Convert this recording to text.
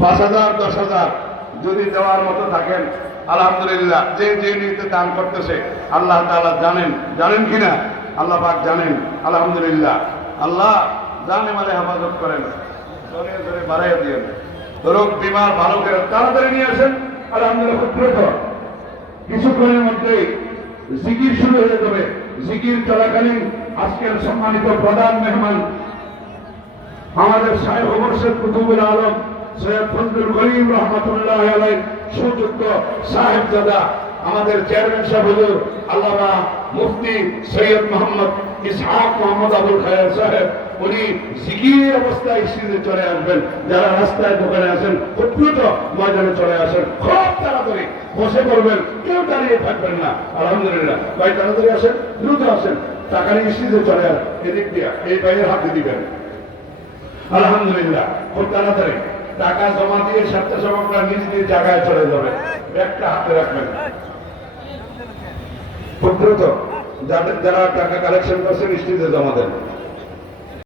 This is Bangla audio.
5,000 10,000 যদি দেওয়ার মতো থাকেন আলহামদুলিল্লাহ। যে যে নিতে দান করতেছে আল্লাহ তাআলা জানেন কিনা? আল্লাহ পাক জানেন। আলহামদুলিল্লাহ। আল্লাহ জানে মালে হেফাজত করেন, জোরে জোরে বাড়াইয়া দিয়েন, রোগ বিমার ভালো করে তাড়াতাড়ি নিয়ে আসেন। আলহামদুলিল্লাহ। খুব দ্রুত কিছুক্ষণের মধ্যেই জিকির শুরু হয়ে যাবে। জিকির চলাকালীন আজকের সম্মানিত প্রধান মেহমান আমাদের শায়খ মুর্শিদ কুতুবুল আলম সৈয়দ ফজলুল করিম রহমাতুল্লাহ আলাইহি সুযোগ্য সাহেবজাদা আমাদের চেয়ারম্যান সাহেব হুজুর আল্লামা মুফতি সৈয়দ মোহাম্মদ ইসহাক মোহাম্মদ আবুল খায়ের সাহেব, উনি জিকির অবস্থায় স্টেজে চলে আসবেন। যারা রাস্তায় দোকানে আছেন খুব দ্রুত ময়দানে চলে আসেন, খুব তাড়াতাড়ি বসে পড়বেন, কেউ দাঁড়িয়ে থাকবেন না। আলহামদুলিল্লাহ। ভাই তাড়াতাড়ি আসেন, দ্রুত আসেন, টাকা নিয়ে স্টেজে চলে আসেন। এদিক দিয়ে এই ভাইয়ের হাতে দিবেন। আলহামদুলিল্লাহ। খুব তাড়াতাড়ি টাকা জমা দিয়ে স্বেচ্ছাসেবকরা নিজ নিজ জায়গায় চলে যাবে। ব্যাগটা হাতে রাখবেন। খুব দ্রুত যারা টাকা কালেকশন করছেন স্টেজে জমা দেন।